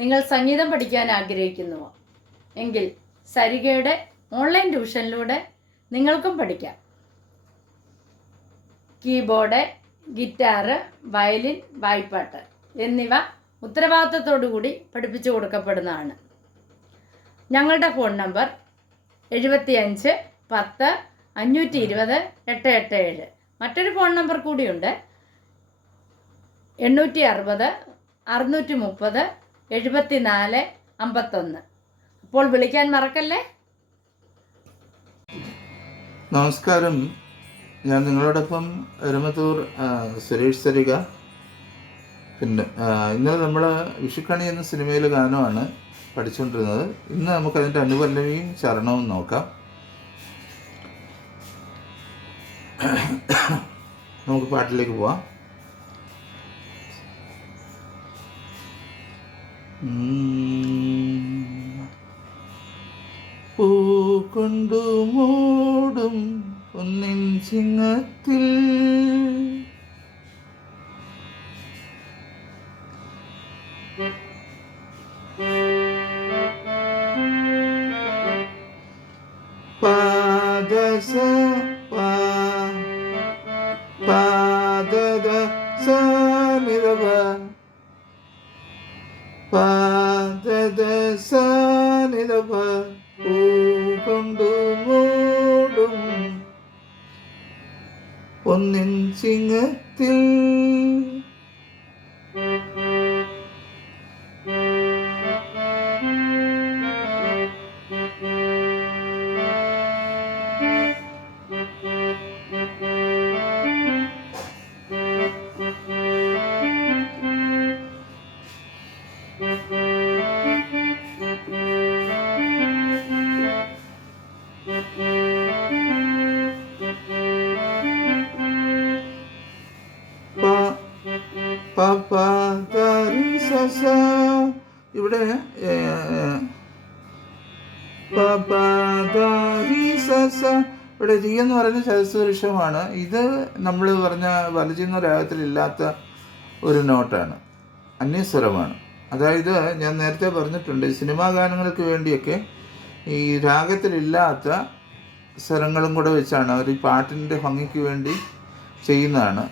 നിങ്ങൾ സംഗീതം പഠിക്കാൻ ആഗ്രഹിക്കുന്നുവോ എങ്കിൽ സരിഗയുടെ ഓൺലൈൻ ട്യൂഷനിലൂടെ നിങ്ങൾക്കും പഠിക്കാം. കീബോർഡ്, ഗിറ്റാറ്, വയലിൻ, വായ്പ്പാട്ട് എന്നിവ ഉത്തരവാദിത്തത്തോടുകൂടി പഠിപ്പിച്ചു കൊടുക്കപ്പെടുന്നതാണ്. ഞങ്ങളുടെ ഫോൺ നമ്പർ 75 10 520 887. മറ്റൊരു ഫോൺ നമ്പർ കൂടിയുണ്ട്, 860 630 74 51. അപ്പോൾ വിളിക്കാൻ മറക്കല്ലേ. നമസ്കാരം, ഞാൻ നിങ്ങളോടൊപ്പം എരമത്തൂർ സുരേഷ് സരിക. പിന്നെ ഇന്നലെ നമ്മൾ വിഷുക്കണി എന്ന സിനിമയിലെ ഗാനമാണ് പഠിച്ചുകൊണ്ടിരുന്നത്. ഇന്ന് നമുക്കതിൻ്റെ അനുപല്ലവിയും ചരണവും നോക്കാം. നമുക്ക് പാട്ടിലേക്ക് പോവാം. പൂ കൊണ്ടു മൂടും പൊന്നിൻ ചിങ്ങത്തിൽ പാദസ പാദദ സനിദവ പാദദ സനിദവ പൂ കൊണ്ടു മൂടും പൊന്നിൻ ചിങ്ങത്തിൽ ഇവിടെ ഇവിടെ രീ എന്ന് പറയുന്ന ശതസ്വരുഷമാണ്. ഇത് നമ്മൾ പറഞ്ഞ വലചിഹ്ന രാഗത്തിലില്ലാത്ത ഒരു നോട്ടാണ്, അന്യസ്വരമാണ്. അതായത് ഞാൻ നേരത്തെ പറഞ്ഞിട്ടുണ്ട്, സിനിമാ ഗാനങ്ങൾക്ക് വേണ്ടിയൊക്കെ ഈ രാഗത്തിലില്ലാത്ത സ്വരങ്ങളും കൂടെ വെച്ചാണ് അവർ ഈ പാട്ടിൻ്റെ ഭംഗിക്ക് വേണ്ടി ചെയ്യുന്നതാണ്.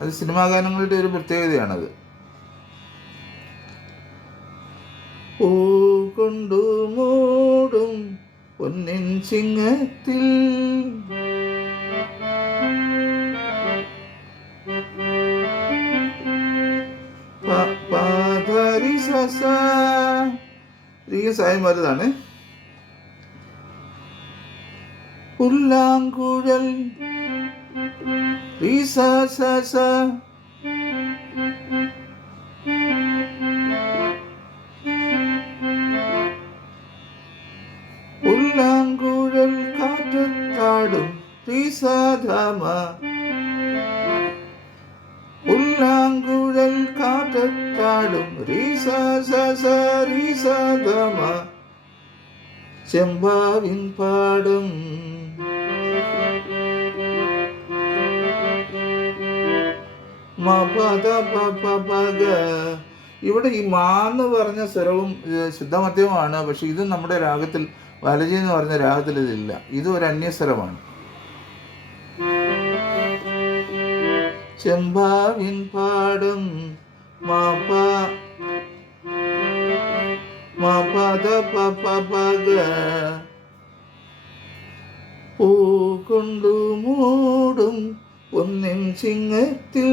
അത് സിനിമാ ഗാനങ്ങളുടെ ഒരു പ്രത്യേകതയാണത്. പൂ കൊണ്ടു മൂടും പൊന്നിൻ ചിങ്ങത്തിൽ സായം വരുതാണ്. പുല്ലാങ്കുഴൽ പുല്ലാങ്കുഴൽ കാറ്റത്താടും റീസാധാമ പുല്ലാങ്കുഴൽ കാറ്റത്താടും റീസാധാമ ചെമ്പാവിൻ പാടും ഇവിടെ ഈ മാന്ന് പറഞ്ഞ സ്വരവും ശുദ്ധമധ്യവുമാണ്. പക്ഷെ ഇത് നമ്മുടെ രാഗത്തിൽ, വലജി എന്ന് പറഞ്ഞ രാഗത്തിൽ ഇതില്ല. ഇത് ഒരു അന്യസ്വരമാണ്. ചെമ്പാവിൻ പാടും പൂ കൊണ്ടു മൂടും പൊന്നിൻ ചിങ്ങത്തിൽ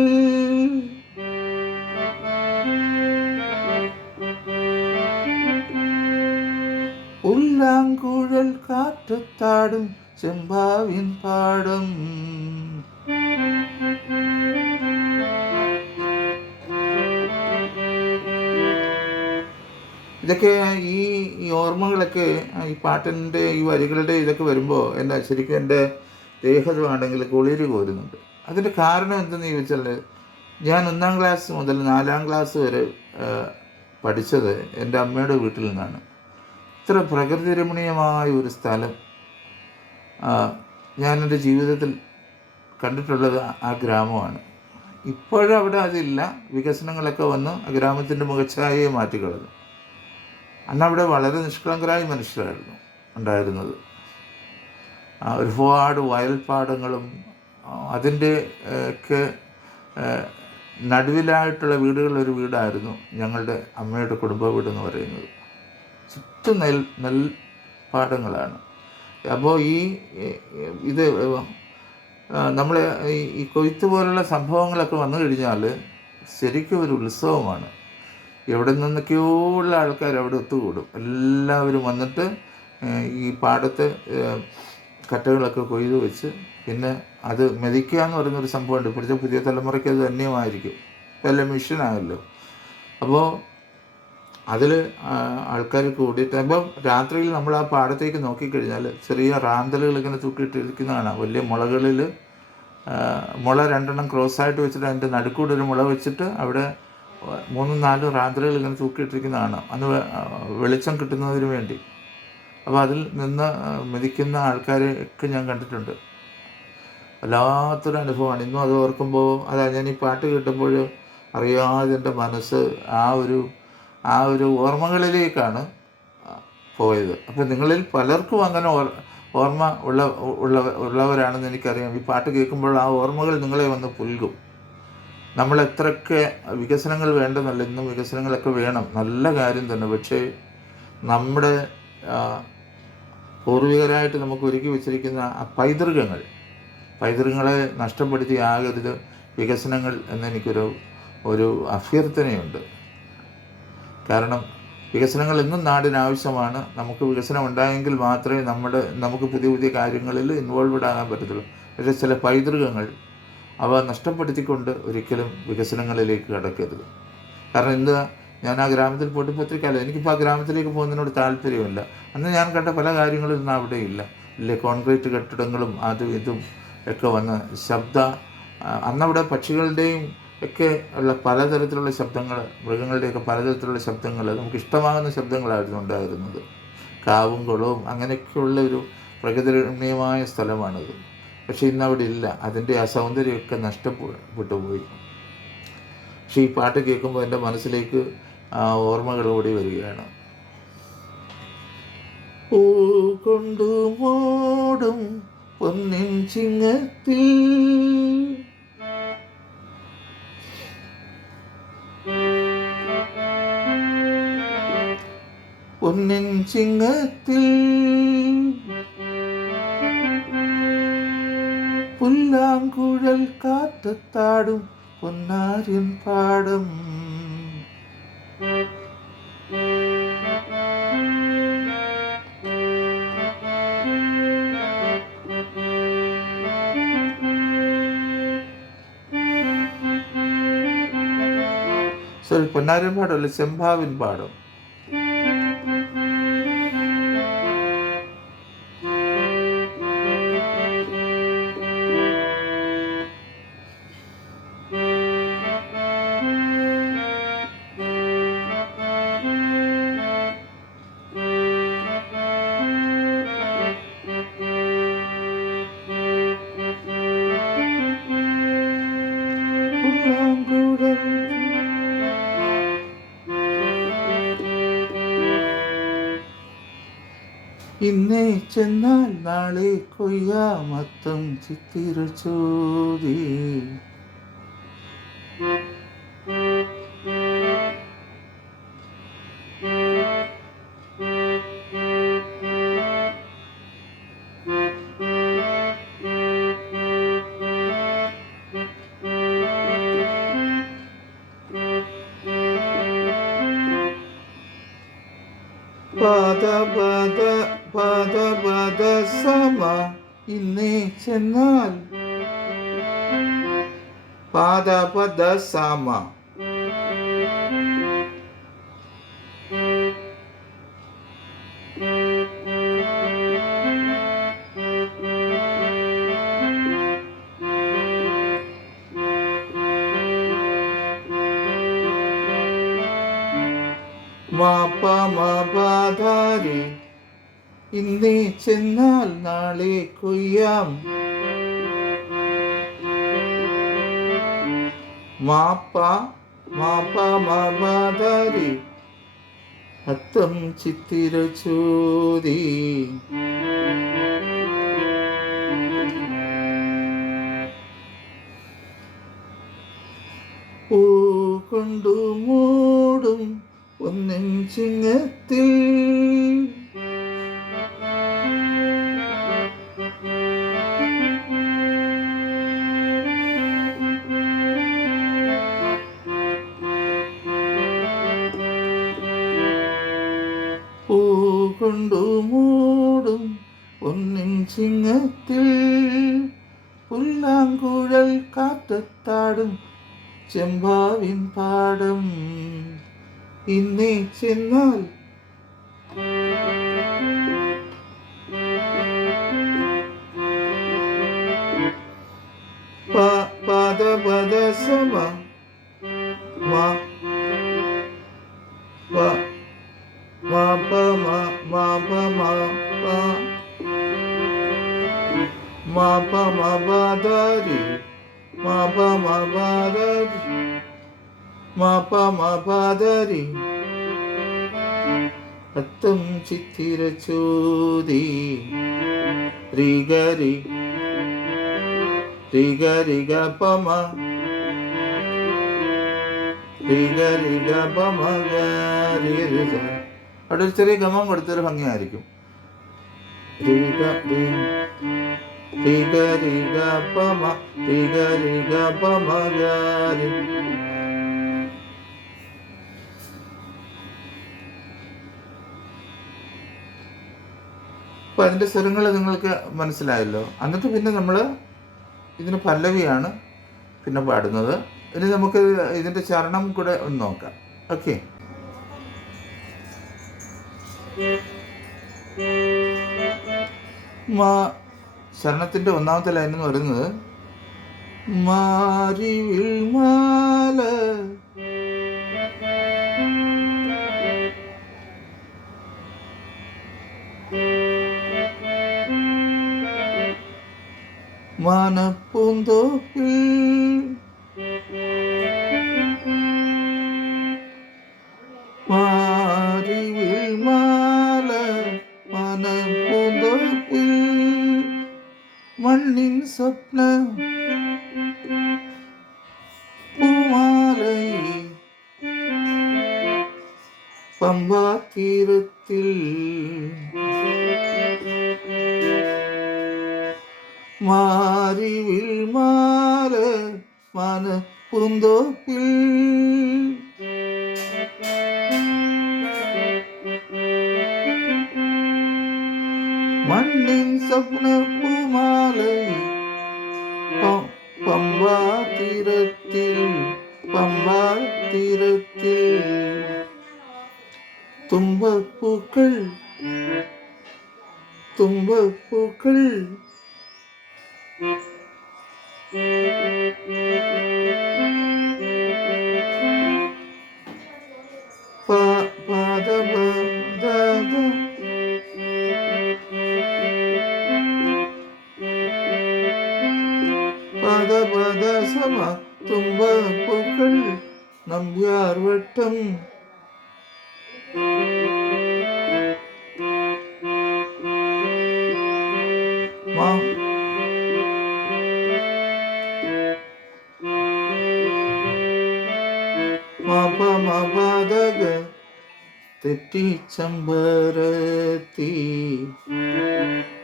ഉല്ലാങ്കുഴൽ കാറ്റത്താടും ചെമ്പാവിൻ പാടും. ഇതൊക്കെ ഈ ഓർമ്മകളൊക്കെ ഈ പാട്ടിൻ്റെ ഈ വരികളുടെ ഇതൊക്കെ വരുമ്പോൾ ശരിക്കും എൻ്റെ ദേഹമാണെങ്കിൽ കുളിര് കോരുന്നുണ്ട്. അതിൻ്റെ കാരണം എന്തെന്ന് ചോദിച്ചാൽ, ഞാൻ 1-ാം ക്ലാസ് മുതൽ 4-ാം ക്ലാസ് വരെ പഠിച്ചത് എൻ്റെ അമ്മയുടെ വീട്ടിൽ നിന്നാണ്. ഇത്ര പ്രകൃതി രമണീയമായ ഒരു സ്ഥലം ഞാൻ എൻ്റെ ജീവിതത്തിൽ കണ്ടിട്ടുള്ളത് ആ ഗ്രാമമാണ്. ഇപ്പോഴവിടെ അതില്ല, വികസനങ്ങളൊക്കെ വന്ന് ആ ഗ്രാമത്തിൻ്റെ മുഖച്ഛായയെ മാറ്റിക്കളഞ്ഞു. അന്നവിടെ വളരെ നിഷ്കളങ്കരായ മനുഷ്യരായിരുന്നു ഉണ്ടായിരുന്നത്. ഒരുപാട് വയൽപ്പാടങ്ങളും അതിൻ്റെ ഒക്കെ നടുവിലായിട്ടുള്ള വീടുകളൊരു വീടായിരുന്നു ഞങ്ങളുടെ അമ്മയുടെ കുടുംബ വീടെന്ന് പറയുന്നത്. ചുറ്റും നെൽപ്പാടങ്ങളാണ്. അപ്പോൾ ഇത് നമ്മൾ ഈ കൊയ്ത്ത് പോലുള്ള സംഭവങ്ങളൊക്കെ വന്നു കഴിഞ്ഞാൽ ശരിക്കും ഒരു ഉത്സവമാണ്. എവിടെ നിന്നൊക്കെയോ ഉള്ള ആൾക്കാർ അവിടെ ഒത്തുകൂടും. എല്ലാവരും വന്നിട്ട് ഈ പാടത്ത് കറ്റകളൊക്കെ കൊയ്ത് വെച്ച് പിന്നെ അത് മെതിക്കുക എന്ന് പറയുന്നൊരു സംഭവമുണ്ട്. ഇപ്പോഴത്തെ പുതിയ തലമുറയ്ക്ക് അത് ധന്യമായിരിക്കും. ഇതെല്ലാം മെഷീനാണല്ലോ. അപ്പോൾ അതിൽ ആൾക്കാർ കൂടിയിട്ട് അപ്പോൾ രാത്രിയിൽ നമ്മൾ ആ പാടത്തേക്ക് നോക്കിക്കഴിഞ്ഞാൽ ചെറിയ റാന്തലുകൾ ഇങ്ങനെ തൂക്കിയിട്ടിരിക്കുന്നതാണ്. വലിയ മുളകളിൽ മുള 2 ക്രോസായിട്ട് വെച്ചിട്ട് അതിൻ്റെ നടുക്കൂടെ ഒരു മുള വെച്ചിട്ട് അവിടെ 3-4 റാന്തലുകൾ ഇങ്ങനെ തൂക്കിയിട്ടിരിക്കുന്നതാണ്. അന്ന് വെളിച്ചം കിട്ടുന്നതിന് വേണ്ടി. അപ്പോൾ അതിൽ നിന്ന് മെതിക്കുന്ന ആൾക്കാരെ ഒക്കെ ഞാൻ കണ്ടിട്ടുണ്ട്. വല്ലാത്തൊരു അനുഭവമാണ്. ഇന്നും അത് ഓർക്കുമ്പോൾ ഞാൻ ഈ പാട്ട് കേട്ടപ്പോൾ അറിയാതെ എൻ്റെ മനസ്സ് ആ ഒരു ഓർമ്മകളിലേക്കാണ് പോയത്. അപ്പോൾ നിങ്ങളിൽ പലർക്കും അങ്ങനെ ഓർമ്മ ഉള്ളവരാണെന്ന് എനിക്കറിയാം. ഈ പാട്ട് കേൾക്കുമ്പോൾ ആ ഓർമ്മകൾ നിങ്ങളെ വന്ന് പുൽകും. നമ്മൾ എത്രയൊക്കെ വികസനങ്ങൾ വേണ്ടെന്നല്ല, ഇന്നും വികസനങ്ങളൊക്കെ വേണം, നല്ല കാര്യം തന്നെ. പക്ഷേ നമ്മുടെ പൂർവികരായിട്ട് നമുക്ക് ഒരുക്കി വെച്ചിരിക്കുന്ന ആ പൈതൃകങ്ങളെ നഷ്ടപ്പെടുത്തി ആകരുത് വികസനങ്ങൾ എന്നെനിക്കൊരു അഭ്യർത്ഥനയുണ്ട്. കാരണം വികസനങ്ങൾ എന്നും നാടിനാവശ്യമാണ്. നമുക്ക് വികസനം ഉണ്ടായെങ്കിൽ മാത്രമേ നമുക്ക് പുതിയ പുതിയ കാര്യങ്ങളിൽ ഇൻവോൾവഡ് ആകാൻ പറ്റത്തുള്ളൂ. പക്ഷേ ചില പൈതൃകങ്ങൾ അവ നഷ്ടപ്പെടുത്തിക്കൊണ്ട് ഒരിക്കലും വികസനങ്ങളിലേക്ക് കടക്കരുത്. കാരണം ഇന്ന് ഞാൻ ആ ഗ്രാമത്തിൽ പോയിട്ട് പത്രിക്കാലം എനിക്കിപ്പോൾ ആ ഗ്രാമത്തിലേക്ക് പോകുന്നതിനോട് താല്പര്യമില്ല. അന്ന് ഞാൻ കണ്ട പല കാര്യങ്ങളും ഇന്ന് അവിടെ ഇല്ല. കോൺക്രീറ്റ് കെട്ടിടങ്ങളും അതും ഇതും ഒക്കെ വന്ന് അന്നവിടെ പക്ഷികളുടെയും ഒക്കെ ഉള്ള പലതരത്തിലുള്ള ശബ്ദങ്ങൾ, മൃഗങ്ങളുടെയൊക്കെ പലതരത്തിലുള്ള ശബ്ദങ്ങൾ, നമുക്ക് ഇഷ്ടമാകുന്ന ശബ്ദങ്ങളായിരുന്നു ഉണ്ടായിരുന്നത്. കാവും കുളവും അങ്ങനെയൊക്കെയുള്ള ഒരു പ്രകൃതിരമണീയമായ സ്ഥലമാണത്. പക്ഷേ ഇന്നവിടെ ഇല്ല. അതിൻ്റെ ആ സൗന്ദര്യമൊക്കെ നഷ്ടപ്പെട്ടു പോയി. പക്ഷേ ഈ പാട്ട് കേൾക്കുമ്പോൾ എൻ്റെ മനസ്സിലേക്ക് ഓർമ്മകൾ ഓടി വരികയാണ്. പൂ കൊണ്ടു മൂടും പൊന്നിൻ ചിങ്ങത്തിൽ പുല്ലാങ്കുഴൽ കാറ്റത്താടും പൊന്നാര്യൻ പാടം. പൊന്നാര്യൻ പാടമല്ല, ചെമ്പാവിൻ പാടം. ഇന്നേ ചെന്നാൽ നാളെ കൊയ്യാമത്തം ചിത്തിരച്ചോതി. പദ സമ ഇന്നേ ചെന്നാൽ പദ സമ മാപമപധാരി ഇന്നേ ചെന്നാൽ നാളെ കൊയ്യാം. മാപമപധാരി അത്തം ചിത്തിര ചോദി പൂ കൊണ്ടു മൂടും ഒന്നിൻ ചിങ്ങത്തിൽ പൂ കൊണ്ടു മൂടും ഒന്നിൻ ചിങ്ങത്തിൽ പുല്ലാങ്കുഴൽ കാറ്റത്താടും ചെമ്പാവിൻ പാടം ഇന്നേ ചെന്നാൽ പദ പദ സമ മ പ മ പ മ പ മ പ മ പ മ പ ദ രി മ പ മ പ ദ രി മ പ മ പ ദ രി അത്തം ചിത്തിര ചോദി രി ഗ രി രി ഗ രി ഗ പ മ രി ഗ രി ഗ പ മ ഗ രി രി ഗ. അവിടെ ഒരു ചെറിയ ഗമം കൊടുത്തൊരു ഭംഗിയായിരിക്കും. രി ഗ രി രി ഗ രി ഗ പ മ രി ഗ രി ഗ പ മ ഗ രി. അപ്പോൾ അതിൻ്റെ സ്വരങ്ങൾ നിങ്ങൾക്ക് മനസ്സിലായല്ലോ. എന്നിട്ട് പിന്നെ നമ്മൾ ഇതിന് പല്ലവിയാണ് പിന്നെ പാടുന്നത്. ഇനി നമുക്ക് ഇതിൻ്റെ ചരണം കൂടെ ഒന്ന് നോക്കാം. ഓക്കെ. ചരണത്തിൻ്റെ ഒന്നാമത്തെ ലൈൻ എന്ന് പറയുന്നത് മാരിവിൽ മാല മനപ്പൂന്തോപ്പിൽ മാരിവിൽ മാല മനപ്പൂന്തോപ്പിൽ മണ്ണിൻ സ്വപ്ന പൂമാലൈ പമ്പാ തീരത്തിൽ മാരിവിൽ മാല മനപ്പൂന്തോപ്പിൽ മണ്ണിൻ സ്വപ്ന പൂമാലൈ പമ്പാ തീരത്തിൽ പമ്പാ തീരത്തിൽ തുമ്പപ്പൂക്കൾ തുമ്പപ്പൂക്കൾ പദ സമ തുമ്പപ്പൂക്കൾ നമ്പ്യാർ വട്ടം മപമപദഗ തെറ്റി ചമ്പരത്തി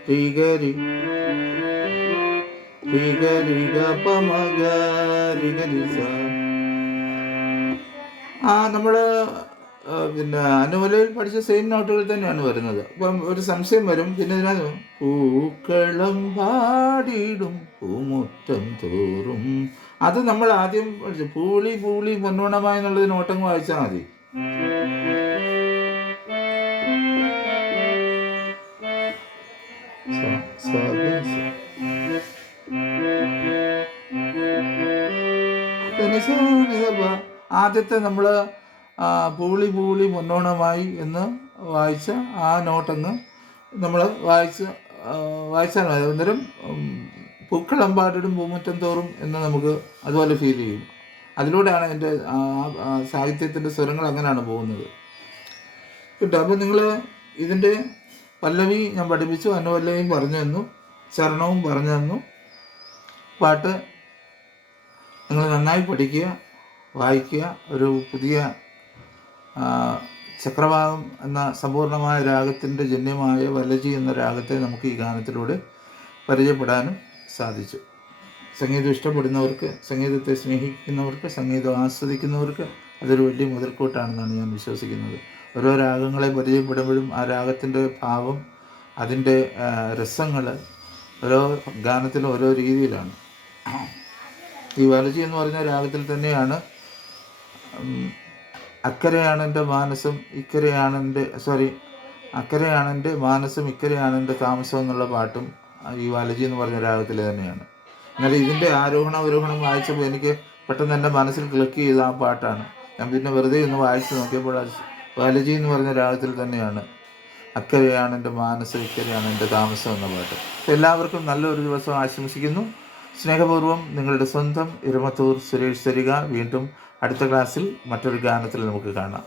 രിഗരി രിഗരി ഗപമഗ രിഗരി സ. നമ്മൾ പിന്നെ അനുമലയിൽ പഠിച്ച സെയിം നോട്ടുകൾ തന്നെയാണ് വരുന്നത്. അപ്പം ഒരു സംശയം വരും. പിന്നെ ഇതിനകത്ത് പൂക്കളം പാടിടും പൂമുറ്റം തോറും, അത് നമ്മൾ ആദ്യം പഠിച്ചു. പൂളി പൂളി പൊന്നോണമായി എന്നുള്ളത് നോട്ടങ്ങ് വായിച്ചാൽ മതി. ആദ്യത്തെ നമ്മൾ പൂളി പൂളി പൊന്നോണമായി എന്ന് വായിച്ച ആ നോട്ടങ്ങ് നമ്മൾ വായിച്ചാൽ മതി. അന്നേരം പൂക്കളമ്പാടിടും പൂമുറ്റം തോറും എന്ന് നമുക്ക് അതുപോലെ ഫീൽ ചെയ്യും. അതിലൂടെയാണ് എൻ്റെ സാഹിത്യത്തിൻ്റെ സ്വരങ്ങൾ അങ്ങനെയാണ് പോകുന്നത്. കിട്ടും. അപ്പോൾ നിങ്ങൾ ഇതിൻ്റെ പല്ലവി ഞാൻ പഠിപ്പിച്ചു, അനുപല്ലവിയും പറഞ്ഞു തന്നു, ചരണവും പറഞ്ഞു തന്നു. പാട്ട് നിങ്ങൾ നന്നായി പഠിക്കുക, വായിക്കുക. ഒരു പുതിയ ചക്രവാകം എന്ന സമ്പൂർണ്ണമായ രാഗത്തിൻ്റെ ജന്യമായ വലജി എന്ന രാഗത്തെ നമുക്ക് ഈ ഗാനത്തിലൂടെ പരിചയപ്പെടാനും സാധിച്ചു. സംഗീതം ഇഷ്ടപ്പെടുന്നവർക്ക്, സംഗീതത്തെ സ്നേഹിക്കുന്നവർക്ക്, സംഗീതം ആസ്വദിക്കുന്നവർക്ക് അതൊരു വലിയ മുതൽക്കൂട്ടാണെന്നാണ് ഞാൻ വിശ്വസിക്കുന്നത്. ഓരോ രാഗങ്ങളെ പരിചയപ്പെടുമ്പോഴും ആ രാഗത്തിൻ്റെ ഭാവം, അതിൻ്റെ രസങ്ങൾ ഓരോ ഗാനത്തിലും ഓരോ രീതിയിലാണ്. ഈ വലജി എന്ന് പറഞ്ഞ രാഗത്തിൽ തന്നെയാണ് അക്കരെയാണെൻ്റെ മാനസം അക്കരെയാണെൻ്റെ മാനസം ഇക്കരെയാണെൻ്റെ താമസം എന്നുള്ള പാട്ടും ഈ വലജി എന്ന് പറഞ്ഞ രാഗത്തിൽ തന്നെയാണ്. എന്നാൽ ഇതിൻ്റെ ആരോഹണം അവരോഹണം വായിച്ചപ്പോൾ എനിക്ക് പെട്ടെന്ന് എൻ്റെ മനസ്സിൽ ക്ലിക്ക് ചെയ്ത ആ പാട്ടാണ്. ഞാൻ പിന്നെ വെറുതെ ഒന്ന് വായിച്ച് നോക്കിയപ്പോൾ വലജി എന്ന് പറഞ്ഞ രാഗത്തിൽ തന്നെയാണ് അക്കരെയാണ് എൻ്റെ മാനസം ഇക്കരെയാണ് എൻ്റെ താമസം എന്ന പാട്ട്. എല്ലാവർക്കും നല്ലൊരു ദിവസം ആശംസിക്കുന്നു. സ്നേഹപൂർവ്വം നിങ്ങളുടെ സ്വന്തം ഇരമത്തൂർ സുരേഷ് സരിക. വീണ്ടും അടുത്ത ക്ലാസ്സിൽ മറ്റൊരു ഗാനത്തിൽ നമുക്ക് കാണാം.